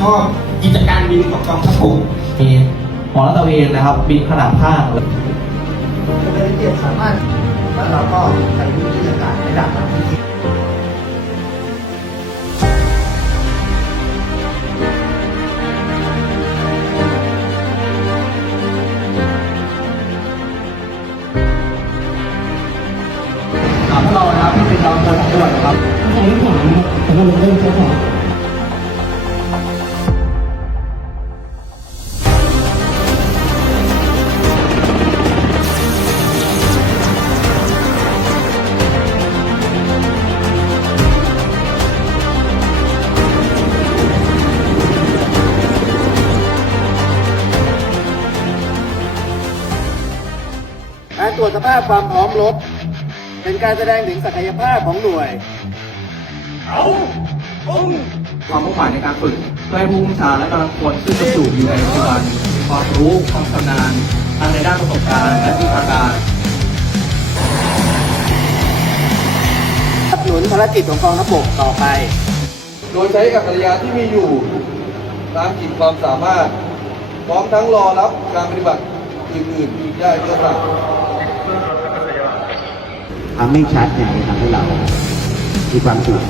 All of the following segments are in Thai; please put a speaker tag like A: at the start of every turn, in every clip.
A: ชอบกิจการบินของกองทัพบก
B: มีหอรัตระเวนนะครับ บินขนาดข้าง
C: เดินเกียรสามารถแล้วเราก็ใช้วิธีการในดับมันที่
B: อ่าพวกเรานะครับที่เป็นดาวเทียมของจังหวัดนะครับ
D: ใช้ขวาแต่ว่าเราเริ่มใช้ขวา
C: การตรวจสภาพความพร้อมรบ เป็นการแสดงถึงศักยภาพของหน่วย
B: ความมุ่งหมายในการฝึกเพื่อให้ผู้บัญชาและกำลังพลซึ่งจะอยู่อยู่ในปัจจุบันมีความรู้ความชำนาญทั้งในด้านประสบการณ์และวิชาการ
C: สนับสนุนภารกิจของกองทัพบกต่อไป
E: โดยใช้อักษรยานที่มีอยู่ตามขีดความสามารถ พร้อมทั้งรอรับการปฏิบัติอื่นๆได้เพื่อตาม
F: ทำให้ชัดเนี่ยทำให้เรามีความสุข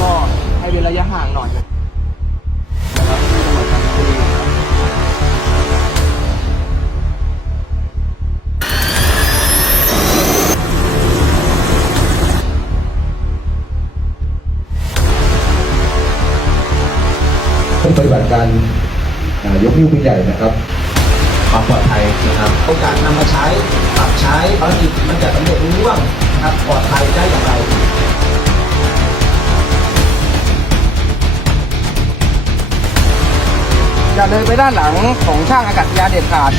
B: ก็ให้เว้นระยะห่างหน่อยนะครับ
E: ปฏิบัติการอ่ายกนิ้วปืนใหญ่นะครับ
B: ความปลอดภัยนะครับ
A: โอกาสนำมาใช้ปรับใช้ภารกิจมันจะสำเร็จรุ่งร่วงนะครับปลอดภัยได้อย่างไร
C: อย่าเดินไปด้านหลังของช่างอากาศยานเด็ดขาด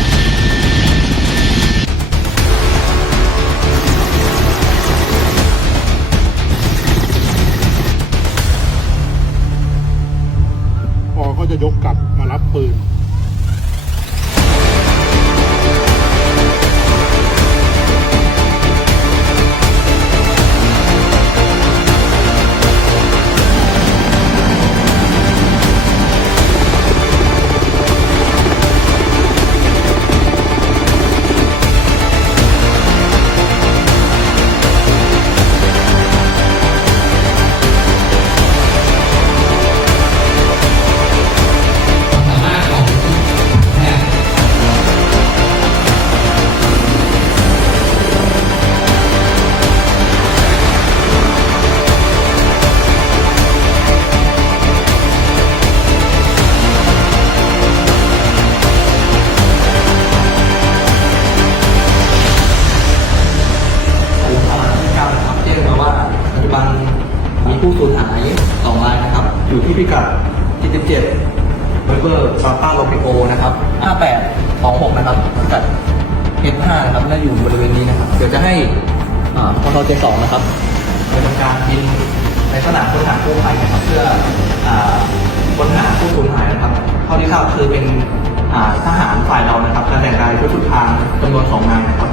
C: า
B: ยสองรายนะครับอยู่ที่พิกัด 77เบอร์เบอร์ปาป้าโลปิโอนะครับ5826นะครับพิกัด H5 นะครับและอยู่บริเวณนี้นะครับ เดี๋ยวจะให้อ่าพทเจสองนะครับดำเนินการบินในสนามค้นหากู้ภัยนะครับ เพื่อค้นหาผู้สูญหายนะครับเท่าที่ทราบคือเป็นทหารฝ่ายเรานะครับการแต่งกายชุดสุดทางจำนวนสองนายนะครับ